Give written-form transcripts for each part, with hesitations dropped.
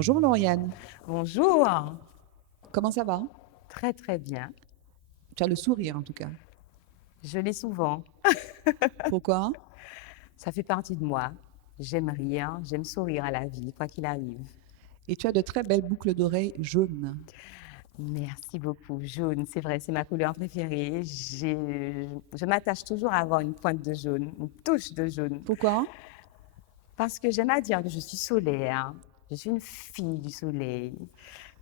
Bonjour Lauriane, Bonjour, comment ça va? très très bien. Tu as le sourire en tout cas. Je l'ai souvent. Pourquoi? Ça fait partie de moi. J'aime rire, j'aime sourire à la vie, quoi qu'il arrive. Et tu as de très belles boucles d'oreilles jaunes. Merci beaucoup. Jaune, c'est vrai, c'est ma couleur préférée. Je m'attache toujours à avoir une pointe de jaune, une touche de jaune. Pourquoi? Parce que j'aime à dire que je suis solaire. Je suis une fille du soleil.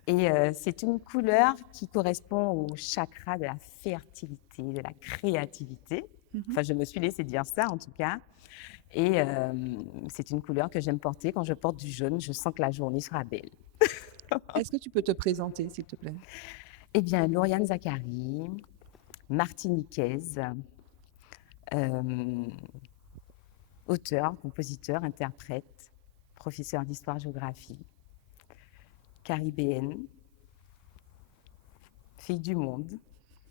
Et c'est une couleur qui correspond au chakra de la fertilité, de la créativité. Mhm. Enfin, je me suis laissé dire ça en tout cas. Et c'est une couleur que j'aime porter. Quand je porte du jaune, je sens que la journée sera belle. Est-ce que tu peux te présenter s'il te plaît? Eh bien, Lauriane Zacharie, martiniquaise, euh, auteur, compositeur, interprète, professeur d'histoire-géographie, caribéenne, fille du monde.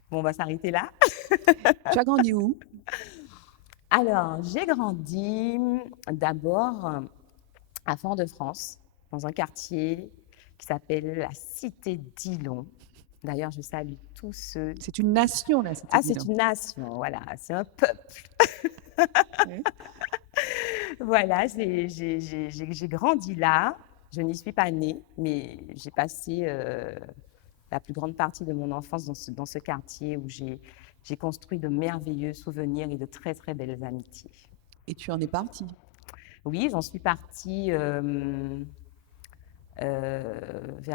Bon, on va s'arrêter là. Tu as grandi où? Alors, j'ai grandi d'abord à Fort-de-France, dans un quartier qui s'appelle la Cité d'Ilon. D'ailleurs, je salue tous ceux. C'est une nation là, c'était Ah, dit c'est là. une nation, voilà, c'est un peuple. Oui. Voilà, j'ai grandi là. Je n'y suis pas née, mais j'ai passé la plus grande partie de mon enfance dans ce quartier où j'ai construit de merveilleux souvenirs et de très, très belles amitiés. Et tu en es partie. Oui, j'en suis partie vers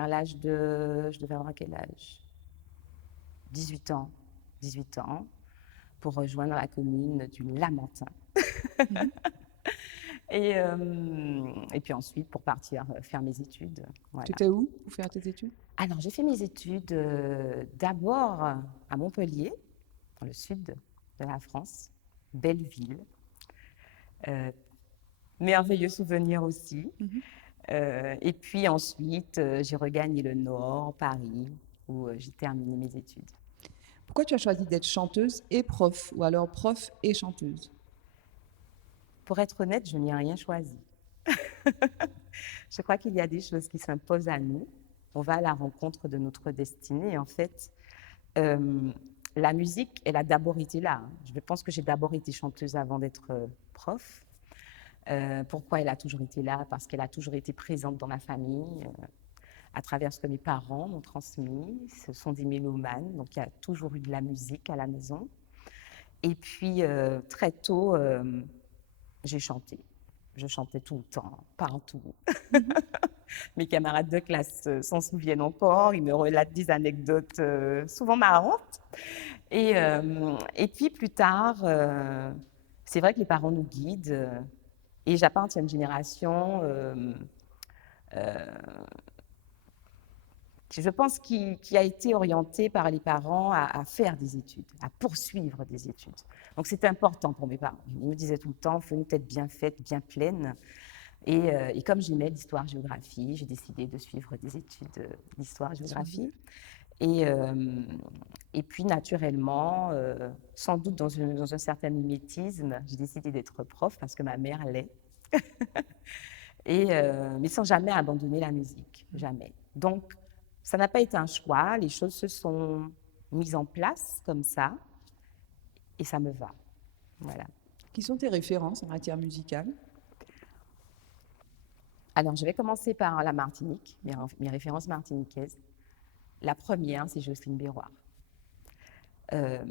l'âge de. Je devais avoir quel âge? 18 ans. 18 ans, pour rejoindre la commune du Lamentin. Mhm. Et puis ensuite, pour partir faire mes études. Tu Voilà. étais où pour faire tes études? Alors, j'ai fait mes études d'abord à Montpellier, dans le sud de la France. Belle ville. Euh, Merveilleux souvenir aussi. Mhm. Et puis ensuite, j'ai regagné le nord, Paris, où j'ai terminé mes études. Pourquoi tu as choisi d'être chanteuse et prof, ou alors prof et chanteuse? Pour être honnête, je n'ai rien choisi. Je crois qu'il y a des choses qui s'imposent à nous. On va à la rencontre de notre destinée. En fait, euh, la musique, elle a d'abord été là. Je pense que j'ai d'abord été chanteuse avant d'être prof. Pourquoi elle a toujours été là? Parce qu'elle a toujours été présente dans ma famille, à travers ce que mes parents m'ont transmis. Ce sont des mélomanes, donc il y a toujours eu de la musique à la maison. Et puis, très tôt, j'ai chanté. Je chantais tout le temps, partout. Mhm. Mes camarades de classe s'en souviennent encore. Ils me relatent des anecdotes souvent marrantes. Et puis plus tard, c'est vrai que les parents nous guident. Et j'appartiens à une génération, je pense, qui a été orientée par les parents à faire des études, à poursuivre des études. Donc c'est important pour mes parents. Ils me disaient tout le temps, il faut une tête bien faite, bien pleine. Et comme j'aimais l'histoire-géographie, j'ai décidé de suivre des études d'histoire-géographie. Et puis, naturellement, sans doute dans un certain mimétisme, j'ai décidé d'être prof parce que ma mère l'est. Mais sans jamais abandonner la musique, jamais. Donc, ça n'a pas été un choix, les choses se sont mises en place comme ça, et ça me va. Voilà. Qui sont tes références en matière musicale? Alors, je vais commencer par la Martinique, mes références martiniquaises. La première, c'est Jocelyne Béroir. Euh,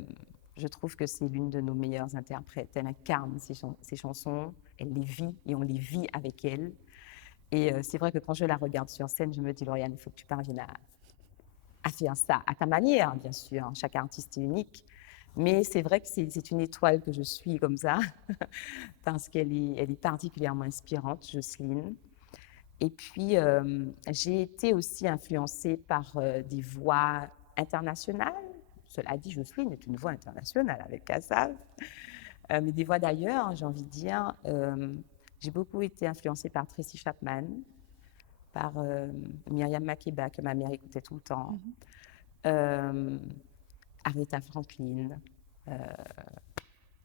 je trouve que c'est l'une de nos meilleures interprètes. Elle incarne ses chansons, elle les vit et on les vit avec elle. Et c'est vrai que quand je la regarde sur scène, je me dis, Lauriane, il faut que tu parviennes à faire ça à ta manière, bien sûr. Chaque artiste est unique. Mais c'est vrai que c'est une étoile que je suis comme ça, parce elle est particulièrement inspirante, Jocelyne. Et puis, j'ai été aussi influencée par des voix internationales. Cela dit, Jocelyne est une voix internationale avec Kassav. Mais des voix d'ailleurs, hein, j'ai envie de dire. J'ai beaucoup été influencée par Tracy Chapman, par Myriam Makeba, que ma mère écoutait tout le temps, Mhm. euh, Aretha Franklin, euh,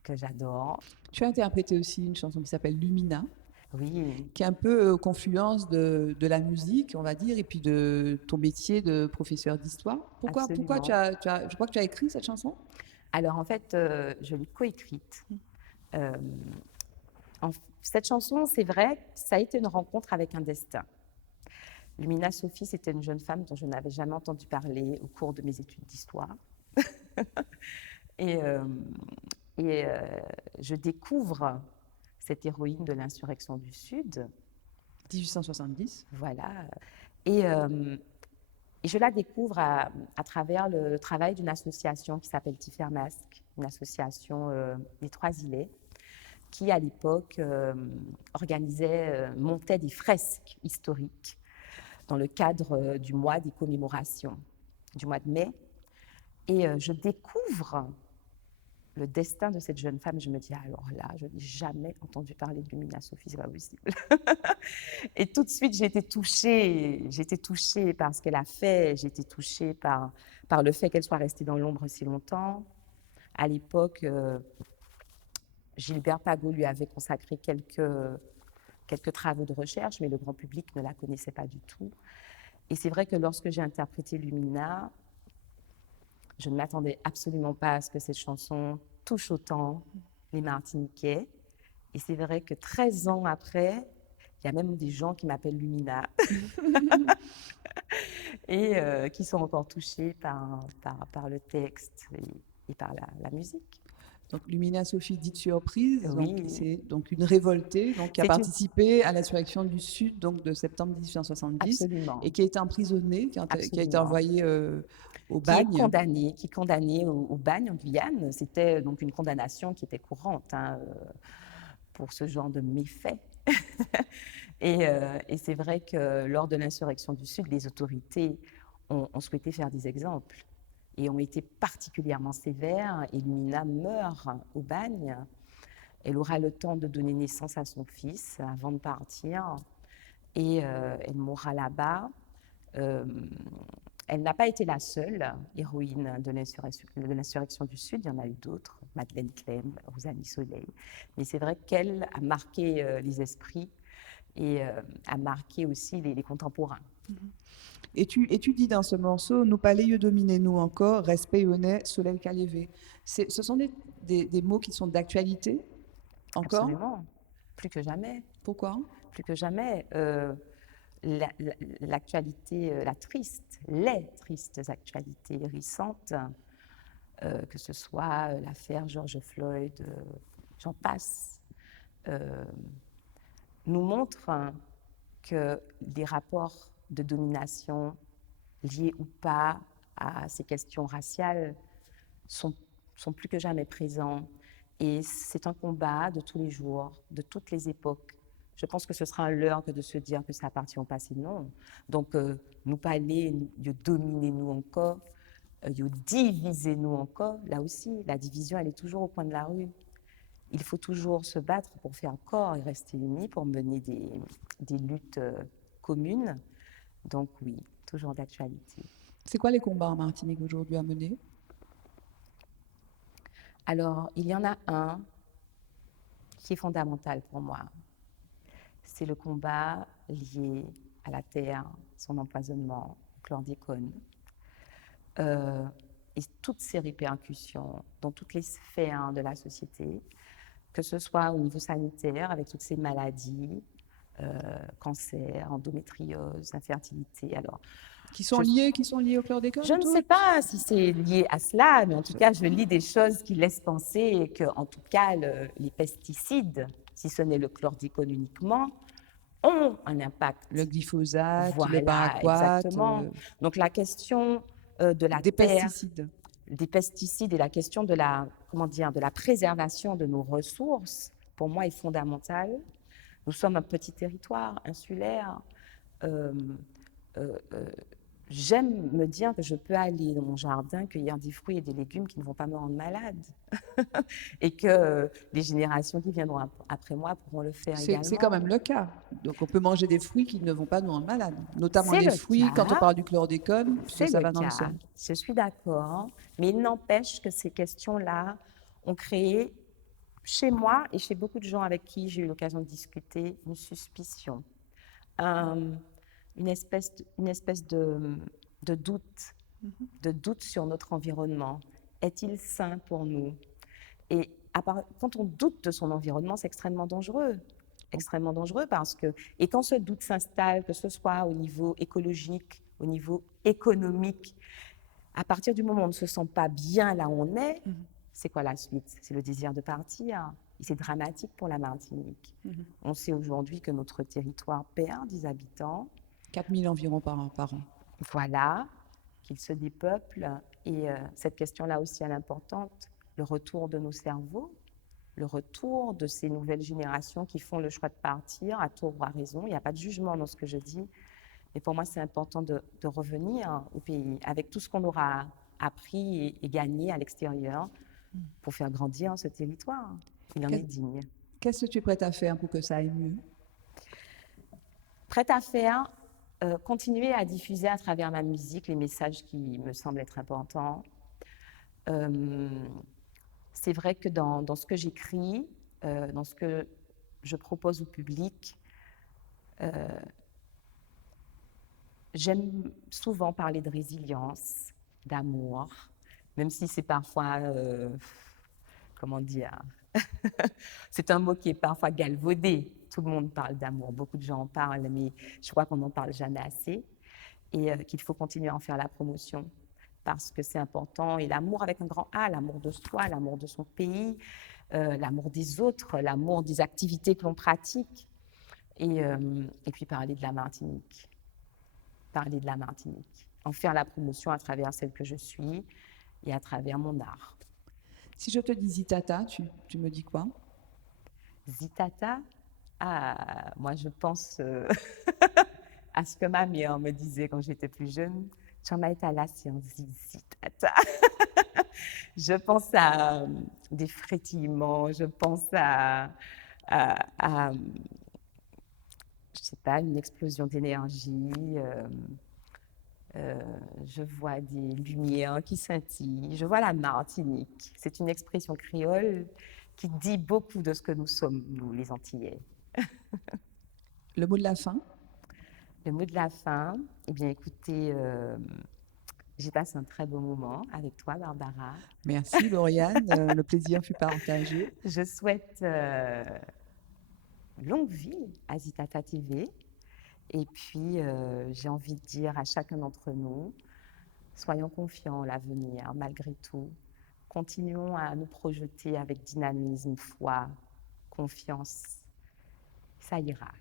que j'adore. Tu as interprété aussi une chanson qui s'appelle Lumina. Oui, qui est un peu confluence de la musique, on va dire, et puis de ton métier de professeur d'histoire. Pourquoi absolument. je crois que tu as écrit cette chanson? Alors en fait, je l'ai coécrite. Euh, Cette chanson, c'est vrai, ça a été une rencontre avec un destin. Lumina Sophie, c'était une jeune femme dont je n'avais jamais entendu parler au cours de mes études d'histoire. Et, euh, et je découvre cette héroïne de l'insurrection du Sud, 1870. voilà. Et, euh, et je la découvre à travers le travail d'une association qui s'appelle Tifermasque, une association des Trois-Îlets, qui à l'époque montait des fresques historiques dans le cadre du mois des commémorations, du mois de mai. Et je découvre le destin de cette jeune femme. Je me dis, alors là, je n'ai jamais entendu parler de Lumina Sophie, c'est pas possible. Et tout de suite, j'ai été touchée par ce qu'elle a fait, j'ai été touchée par le fait qu'elle soit restée dans l'ombre si longtemps. À l'époque, Gilbert Pagot lui avait consacré quelques travaux de recherche, mais le grand public ne la connaissait pas du tout. Et c'est vrai que lorsque j'ai interprété Lumina, je ne m'attendais absolument pas à ce que cette chanson touche autant les Martiniquais. Et c'est vrai que 13 ans après, il y a même des gens qui m'appellent Lumina et qui sont encore touchés par le texte et par la musique. Donc Lumina Sophie dite surprise, donc Oui, c'est donc une révoltée donc qui a c'est une... participé à l'insurrection du Sud donc de septembre 1870 et Absolument, qui a été emprisonnée, qui a été absolument. envoyée au bagne. Qui est condamné au bagne en Guyane. C'était donc une condamnation qui était courante hein, pour ce genre de méfaits. Et c'est vrai que lors de l'insurrection du Sud, les autorités ont souhaité faire des exemples et ont été particulièrement sévères. Et Lumina meurt au bagne. Elle aura le temps de donner naissance à son fils avant de partir et elle mourra là-bas. Euh, Elle n'a pas été la seule héroïne de l'insurrection du Sud, il y en a eu d'autres, Madeleine Clem, Rosalie Soleil. Mais c'est vrai qu'elle a marqué les esprits et a marqué aussi les contemporains. Et tu dis dans ce morceau, nous palais dominer nous encore, respect honnête, soleil qu'a levé. Ce sont des mots qui sont d'actualité encore. Absolument, plus que jamais, Pourquoi? plus que jamais. L'actualité, les tristes actualités récentes, que ce soit l'affaire George Floyd, j'en passe, euh, nous montrent que les rapports de domination liés ou pas à ces questions raciales sont plus que jamais présents. Et c'est un combat de tous les jours, de toutes les époques. Je pense que ce sera un leurre que de se dire que ça appartient au passé. Non. Donc, nous parler, de dominer nous encore, de diviser nous encore. Là aussi, la division, elle est toujours au coin de la rue. Il faut toujours se battre pour faire corps et rester unis, pour mener des luttes communes. Donc oui, toujours d'actualité. C'est quoi les combats en Martinique aujourd'hui à mener? Alors, il y en a un qui est fondamental pour moi. C'est le combat lié à la terre, son empoisonnement, au chlordécone, et toutes ces répercussions dans toutes les sphères de la société, que ce soit au niveau sanitaire, avec toutes ces maladies, cancer, endométriose, infertilité. Alors, Qui je, sont liés au chlordécone, je ne sais toutes? pas si c'est lié à cela, mais en tout cas, je lis des choses qui laissent penser que, en tout cas, les pesticides, si ce n'est le chlordécone uniquement, ont un Le impact. glyphosate, le Voilà, paraquat, exactement. Donc la question de la des terre, pesticides. des pesticides et la question de la, comment dire, de la préservation de nos ressources, pour moi, est fondamentale. Nous sommes un petit territoire insulaire. Euh, euh, euh, J'aime me dire que je peux aller dans mon jardin cueillir des fruits et des légumes qui ne vont pas me rendre malade et que les générations qui viendront après moi pourront le faire C'est quand également. même le cas. Donc on peut manger des fruits qui ne vont pas nous rendre malades. Notamment C'est les le fruits, quand on cas, parle du chlordécone, puisque c'est ça le va dans le cas, sang. je suis d'accord, mais il n'empêche que ces questions-là ont créé chez moi et chez beaucoup de gens avec qui j'ai eu l'occasion de discuter, une suspicion, un- une espèce de doute, de doute sur notre environnement. Est-il sain pour nous? Et quand on doute de son environnement, c'est extrêmement dangereux. Extrêmement dangereux parce que, et quand ce doute s'installe, que ce soit au niveau écologique, au niveau économique, à partir du moment où on ne se sent pas bien là où on est, c'est quoi la suite? C'est le désir de partir. Et c'est dramatique pour la Martinique. On sait aujourd'hui que notre territoire perd des habitants. 4000 environ par an. Voilà, qu'il se dépeuple. Et cette question-là aussi, elle est importante. Le retour de nos cerveaux, le retour de ces nouvelles générations qui font le choix de partir à tort ou à raison. Il n'y a pas de jugement dans ce que je dis. Mais pour moi, c'est important de revenir au pays avec tout ce qu'on aura appris et gagné à l'extérieur pour faire grandir ce territoire. Il en est digne. Qu'est-ce que tu es prête à faire pour que ça aille mieux? Prête à faire, continuer à diffuser à travers ma musique les messages qui me semblent être importants. C'est vrai que dans ce que j'écris, dans ce que je propose au public, j'aime souvent parler de résilience, d'amour, même si c'est parfois, comment dire, c'est un mot qui est parfois galvaudé. Tout le monde parle d'amour, beaucoup de gens en parlent, mais je crois qu'on n'en parle jamais assez et qu'il faut continuer à en faire la promotion parce que c'est important. Et l'amour avec un grand A, l'amour de soi, l'amour de son pays, l'amour des autres, l'amour des activités que l'on pratique et puis parler de la Martinique. Parler de la Martinique, en faire la promotion à travers celle que je suis et à travers mon art. Si je te dis Zitata, tu me dis quoi? Zitata, ah, moi je pense à ce que ma mère me disait quand j'étais plus jeune. Chamaitala Zitata. Je pense à des frétillements, je pense à je sais pas, une explosion d'énergie. Je vois des lumières qui scintillent, je vois la Martinique. C'est une expression créole qui dit beaucoup de ce que nous sommes, nous, les Antillais. Le mot de la fin? Le mot de la fin, eh bien, écoutez, j'ai passé un très beau moment avec toi, Barbara. Merci, Lauriane. Le plaisir fut partagé. Je souhaite longue vie à Zitata TV. Et puis, j'ai envie de dire à chacun d'entre nous, soyons confiants en l'avenir, malgré tout. Continuons à nous projeter avec dynamisme, foi, confiance. Ça ira.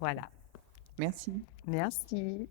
Voilà. Merci. Merci.